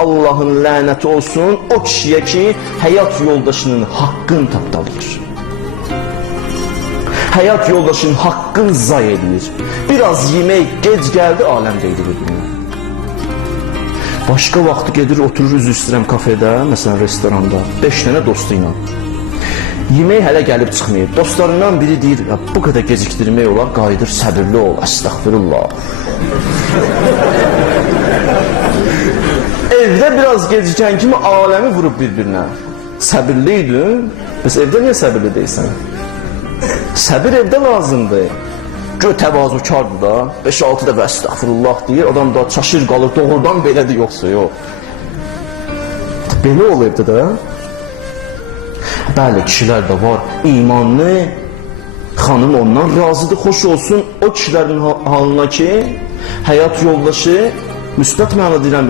Allahın lənəti olsun o kişiyə ki, həyat yoldaşının haqqını tapdalayır. Həyat yoldaşının haqqını zay edir. Biraz yemək gec gəldi, aləm deyir bir-birinə. Başqa vaxtı gedir, oturur üzr istəyirəm kafedə, restoranda, 5 dənə dostu ilə. Yemək hələ gəlib çıxmayıb. Dostlarından biri deyir, ya, bu qədər gecikdirmək olar, qayıdır, səbirli ol, əstəğfirullah. Evdə biraz gecikən kimi aləmi vurub bir-birinə. Səbirli idin, bəs evdə niyə səbirli deyilsən? Səbir evdə lazımdır. Gör təvazökardır da. 5-6 dəfə əstəğfirullah deyir, adam da çaşır qalır, doğrudan belədir yoxsa yox. Belə ol evdə də. Bəli, kişilər də var. İmanlı xanım ondan razıdır, xoş olsun o kişilərin ha- halına ki, həyat yoldaşı müsbət mənada deyirəm,